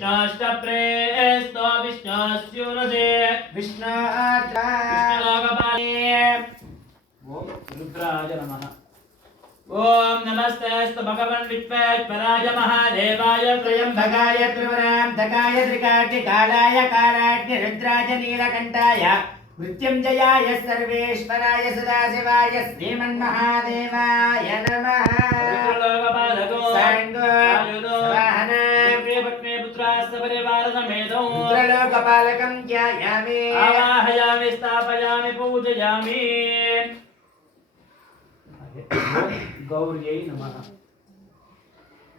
विष्णोष्टप्रेस्तो विष्णोस्यूरसे विष्णुलोकपाले ओम रुद्राय नमः। ओम नमस्तेस्तु भगवन् विश्वेश्वराय महादेवाय त्र्यम्बकाय त्रिपुरान्तकाय त्रिकाग्निकालाय कालाग्नि रुद्राय नीलकण्ठाय मृत्युञ्जयाय सर्वेश्वराय सदाशिवाय श्रीमन्महादेवाय नमः। रुद्रलोकपालको साङ्गो वाहना प्रियपत्नी पुत्रास्त परिवारसमेतो रुद्रलोकपालकं ध्यायामि आवाहयामि स्थापयामि पूजयामि। गौर्यै नमः।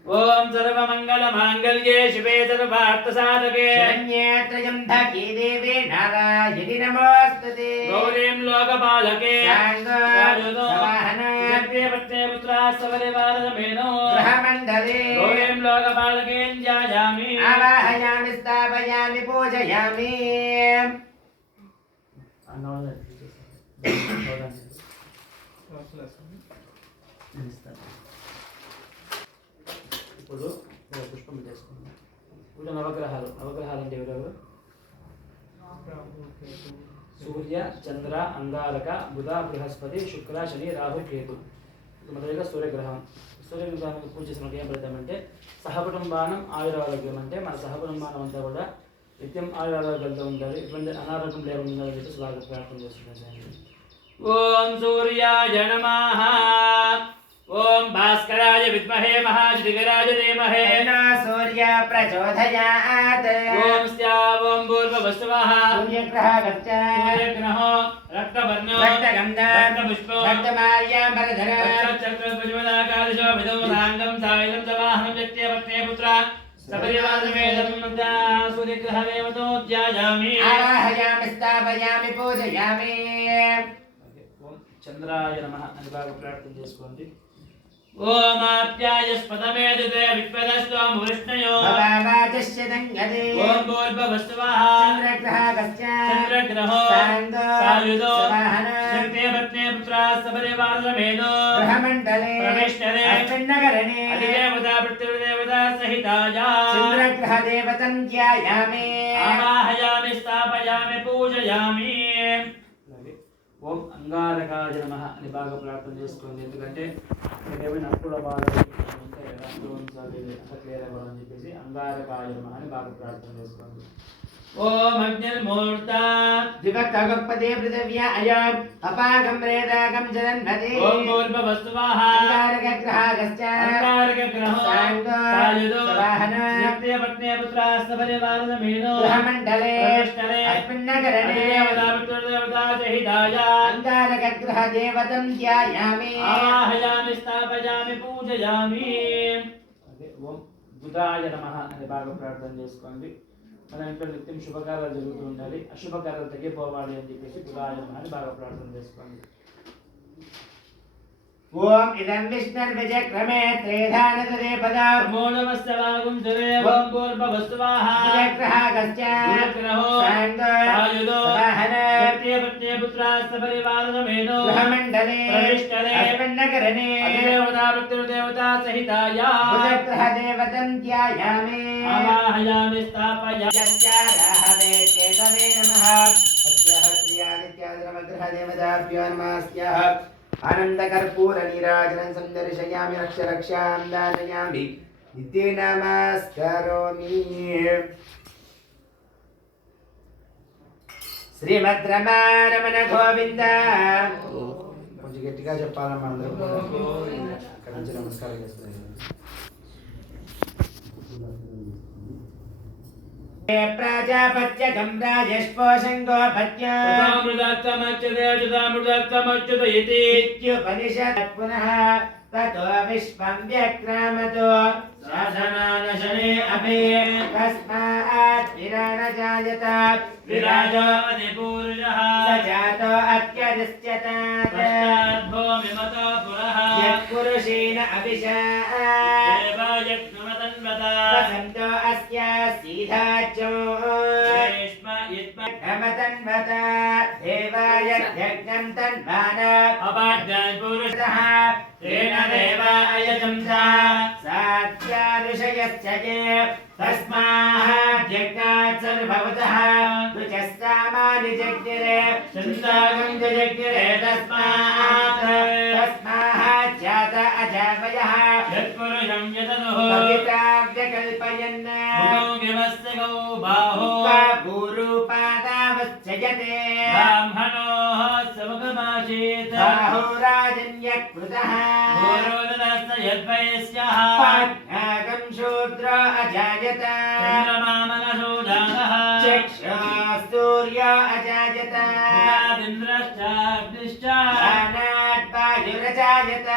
ओम सर्वमंगलमांगल्ये शिवे सर्वार्थसाधके शरण्ये त्र्यम्बके देवे नारायणि नमोस्तुते। गौरीं लोकपालके साङ्गो वाहना प्रियपत्नी पुत्रास्त परिवारसमेतो ग्रहमण्डले गौरीं लोकपालकें ध्यायामि आवाहयामि स्थापयामि पूजयामि। ఇప్పుడు పుష్పం చేసుకుందాం. పూజ నవగ్రహాలు అంటే ఎవరెవరు? సూర్య చంద్ర అంగారక బుధ బృహస్పతి శుక్ర శని రాహు కేతు. మొదటిగా సూర్యగ్రహం. సూర్యగ్రహానికి పూజ చేసినప్పుడు ఏం పెడతామంటే సహకుటుంబానం ఆయురారోగ్యం, అంటే మన సహకుటుంబానం అంతా కూడా నిత్యం ఆయురారోగ్యాలతో ఉండాలి, ఇటువంటి అనారోగ్యం లేకుండా ఉండాలని చెప్పి స్వాగత ప్రార్థన చేస్తున్నాను. ఓం సూర్యాయ నమః. ओम भास्कराय विद्महे महाज्योतिराय धीमहि सूर्य प्रचोदयात्। ओम स्यावं भूर्भुवस्सुवः सूर्यग्रहश्च सूर्यग्रहो रक्तवर्णो रक्तगन्धः रक्तपुष्पो रक्तमाल्याम्बरधरः चक्रपुष्पदाकाशोभितो साङ्गं सायलं च वाहनं व्यक्त्यपत्ने पुत्र सपरिवारसमेतं सूर्यग्रहदेवतो ध्यायामि आवाहयामि स्थापयामि पूजयामि। ओम चंद्राय नमः అని బాగా ప్రార్థన చేసుకోండి. ओम आप्यायस्पदमेदते विप्पदस्त्वं वृष्णयो भवावाचस्य दङ्गते। ओम भूर्भुवस्सुवः चन्द्रग्रहश्च चन्द्रग्रहो साङ्गो सायुधो वाहना शक्तिपत्नी पुत्रास्त परिवारसमेतो ग्रहमण्डले प्रविष्टरे अस्मिन्नगरणे अधिदेवता पृथ्वीदेवता सहिताय चन्द्रग्रहदेवतं ध्यायामि आवाहयामि स्थापयामि पूजयामि। ఓం అంగారకాయ నమః అని బాగా ప్రార్థన చేసుకోండి. ఎందుకంటే మీకు ఏమైనా అప్పుల బాధలు ఉంటే లోన్స్ అవి అట్లా క్లియర్ అవ్వాలని చెప్పేసి అంగారకాయ నమః అని బాగా ప్రార్థన చేసుకోండి. ఓం అగ్నిర్మూర్త దివత్తగపదే పృథివ్యా అయం అపాగం రేదాగం జనన్మదే। ఓం భూర్భువస్సువః అంగారకగ్రహశ్చ అంగారకగ్రహో సాంగో సాయుధో వాహనా శక్తిపత్నీ పుత్రాస్త పరివారసమేతో గ్రహమండలే ప్రవిష్టరే అస్మిన్నగరणे దేవతా సహితాయ అంగారకగ్రహదేవతం ధ్యాయామి ఆవాహయామి స్థాపయామి పూజయామి। ఓం బుధాయ నమః అని బాగా ప్రార్థన చేసుకోండి. మన ఇంట్లో నిత్యం శుభకార్యాలు జరుగుతూ ఉండాలి, అశుభకార్యాలు తగ్గిపోవాలి అని చెప్పేసి బుధాయ నమః అని బాగా ప్రార్థన చేసుకోండి. ఓం ఇదం విష్ణుర్విచక్రమే త్రేధానతదే పదార్మో నమస్తవాగుం సురేవం భూర్భువస్సువః విచక్రహశ్చ విచక్రహో సాంగో సాయుధో వాహనా శక్తిపత్నీ పుత్రాస్త పరివారసమేతో గ్రహమండలే ప్రవిష్టరే అస్మిన్నగరणे అధిదేవతా పృథ్వీదేవతా సహితాయ విచక్రహదేవతం ధ్యాయామి ఆవాహయామి స్థాపయామి। యస్యారాహవే కేతవే నమః అస్యాః శ్రీయాదిత్యాద్రమగ్రహదేవతాభ్యో నమస్యాః आनंदकर्पूर नीराजनं संदर्शयामि रक्ष रक्षां दानयामि इति नमस्करोमि। श्रीमद्रमारमण गोविंद కొంచెం గట్టిగా చెప్పాలమ్మా అందరూ అక్కడ నుంచి నమస్కారం చేస్తున్నాను. प्राजापत्यगं राजस्पोषङ्गो पत्यामृतमच्युत इति इत्युपनिषत् पुनः ततो विश्वं व्यक्रामतो शासनानशने अपि तस्मात् विराजजायत विराजो अधिपूरुषः स जातो अत्यदिश्यतात् भूमिमतो पुरः यत्पुरुषेण अभिषा वसन्तो अस्या सीधाचो यत्मतन्वता देवाय यज्ञं तन्माना अपाद्यान् पुरुषः तेन देवा अयजंसा सात्या ऋषयश्च ये तस्मात् इन्द्रागं जजज्ञरे तस्मात् जात अजामयः यत्पुरुषं यतनुः कविताव्यकल्पयन् मुखमुखिमस्य गौ बाहो पूरूपादावश्चयते ब्राह्मणोः समुखमासीत् बाहुराजन्यकृतः भूरोदनस्य यद्वयस्यः पाज्ञाकं शूद्र अजायत चन्द्रमामनसो जातः चक्षुस्तूर्य अजायत इन्द्रश्चाग्निश्च वायुरजायत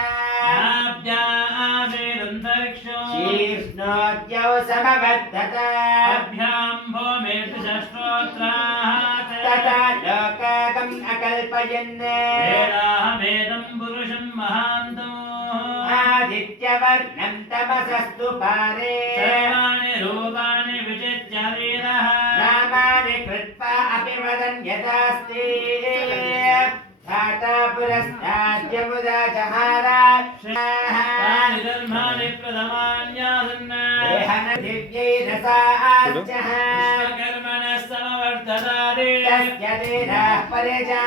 नाभ्यामेरन्तरिक्षो शीर्ष्णोद्यौ समवर्धत अभ्यां भूमिर्षष्ट्रोत्राः तथा लोकाकम् अकल्पयन् वेदाहमेदं पुरुषं महान्तम् आदित्यवर्णं तमसस्तु पारे सर्वाणि रूपाणि विचित्य वीरः नामानि कृत्वा अपि वदन् यथास्ति धाता पुरस्ताद्यमुदा जहारानि धर्माणि प्रथमान्यासन् देहन दिव्यै रसाश्च कर्मणः समवर्धतानि तस्य देहः परिजा